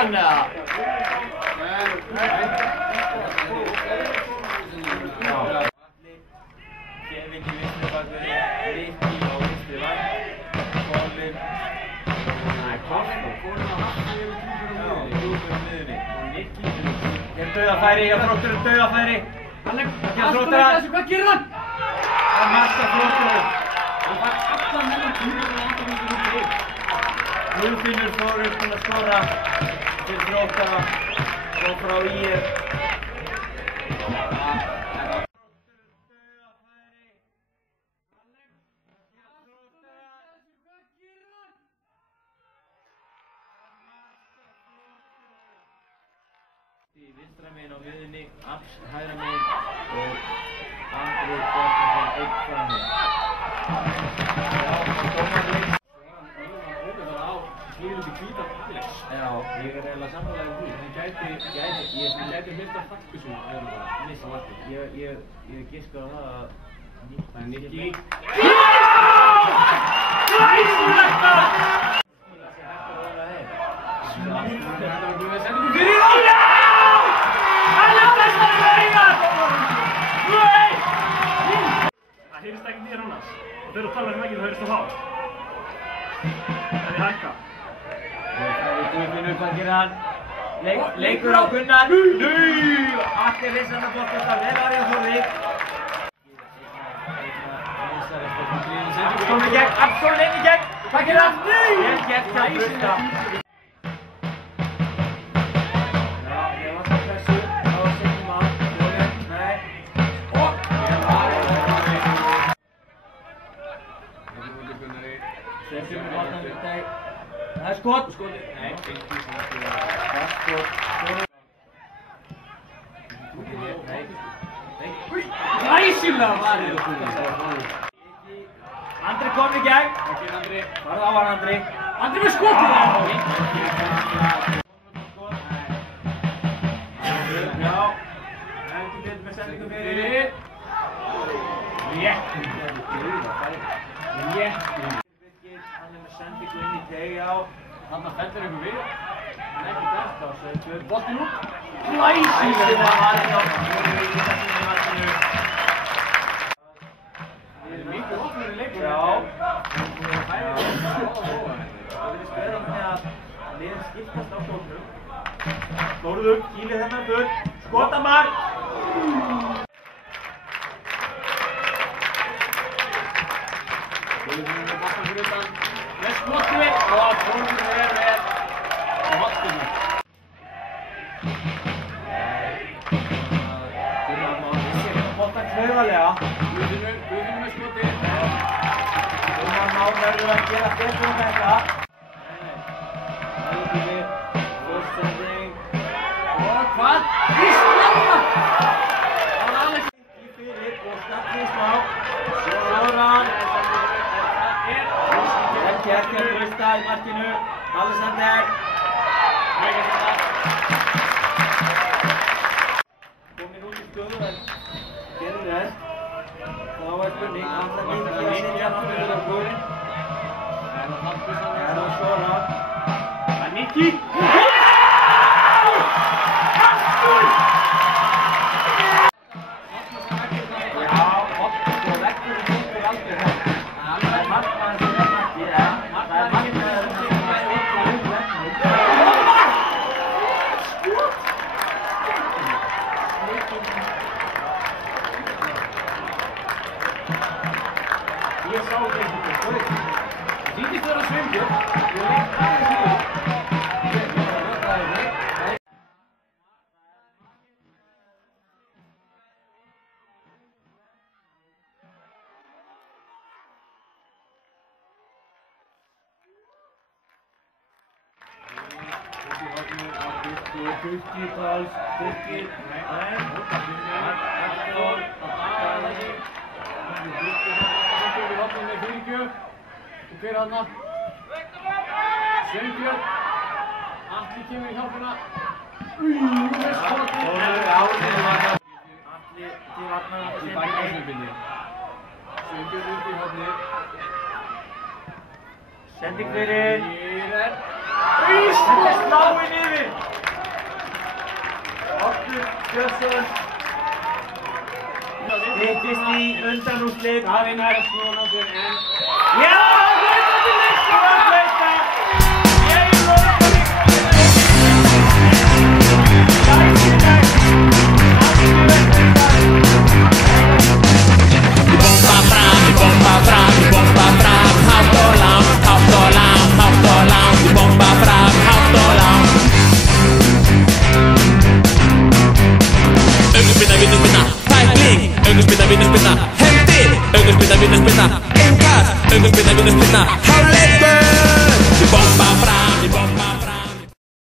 hann eða? Kevin í vinstri bakverði, Rikki á vinstri væng, Colin. Nei, Colin á hafni yfir klúpur á miðunni. Og Rikki er dauðafæri, hjá Þrótturum dauðafæri. Hann er Þrótturum. Hvað gerir hann? Það er margt af Þrótturum. Hann fær allan hennar klúpur og andarfengur út í. Guðfinnur Þórir búinn að skora til Þróttara og frá ÍR. Vinstra megin á miðunni, Abs hægra megin og Andri Bjarnason einn frammi. Já, og dómarleik. Það á hlýður til hvíta Alex. Já, ég er eiginlega sammálaður því. Hann gæti hlift á Falkusson eða missa vatni. Ég giska á það að það er Nikki. Glæsilegt! Það heyrist ekki nýjar annars og þeir eru að tala um ekki það heyrist að fá. Það er hækka. Það er Guðfinnur, hvað gerir hann? Leikur á Gunnar. Allir vissan að bótt þetta vel aðrið að Þórði. Absol í gegn, Absol inn í gegn. Hvað gerir hann? Vel gegn hjá Brutta. Það er skot! Nei, skot. Glæsilega varið! Andri kom í gegn! Varð á hann Andri! Andri með skotið! Já! Ekki betur með sendingu fyrir! Rétt! Hann er með sendingu inn í teg á. Þarna fellur einhver við. Hann er ekki dætt á, svo er tvö boltinn út. Glæsilega varið á markinu. Við erum mikið opnur í leikur. Já. Það virðist vera með að liðin skiptast á stóknum. Þórður, kýlið þennan full. Skotamark! Guðfinnur með boltan fyrir utan. Með skotið og Þórður vel á vatninu. Gunnar Már missir hérna boltan klaufalega. Guðfinnur með skotið. Gunnar Már verður að gera betur um þetta. Guðfinnur, sending. Og hvað? Íslanda! Það var Alex í fyrir og snabbið smá. Svo Þóran. Kjærkjær Brutta í markinu, Alexander. Komin út í stöðu en gerir þess. Þá er spurning, alltaf Nikki að setja aftur í okkur. Það er Sora. Það er Nikki. Aftur! Já, Otto vekkur í fólkur aldrei það. Það er markmaður sem er markið, ja. Það er markmaður sem er Ég sá ekki eitthvað, sorry. Sýndist þér að svimja. Ég leik aðeins í það. Fyrstitals, Birkir, nei, Arnór, að taka þessi. Birkir í vatnum með fyrirgjöf. Og hver aðna? Sveinbjörn. Atli kemur í hjálpina. Með skotið. Atli til vatnum. Í bakgrunnsnöfninni. Sveinbjörn upp í vatni. Sending fyrir. Þetta er sláinn yfir. Oddur Björnsson. Hittist í undanúrslit. Davíð nær að snúa nokkur en... Já! Hlaupa til leikskóla! Hlaupa! Ég lofa Bomba fram, hátt og langt, hátt og langt, hátt og langt. Bomba fram, hátt og langt. Augnspinna, vinnuspinna, tækling. Augnspinna, vinnuspinna, hendi. Augnspinna, vinnuspinna, innkast. Augnspinna, vinnuspinna,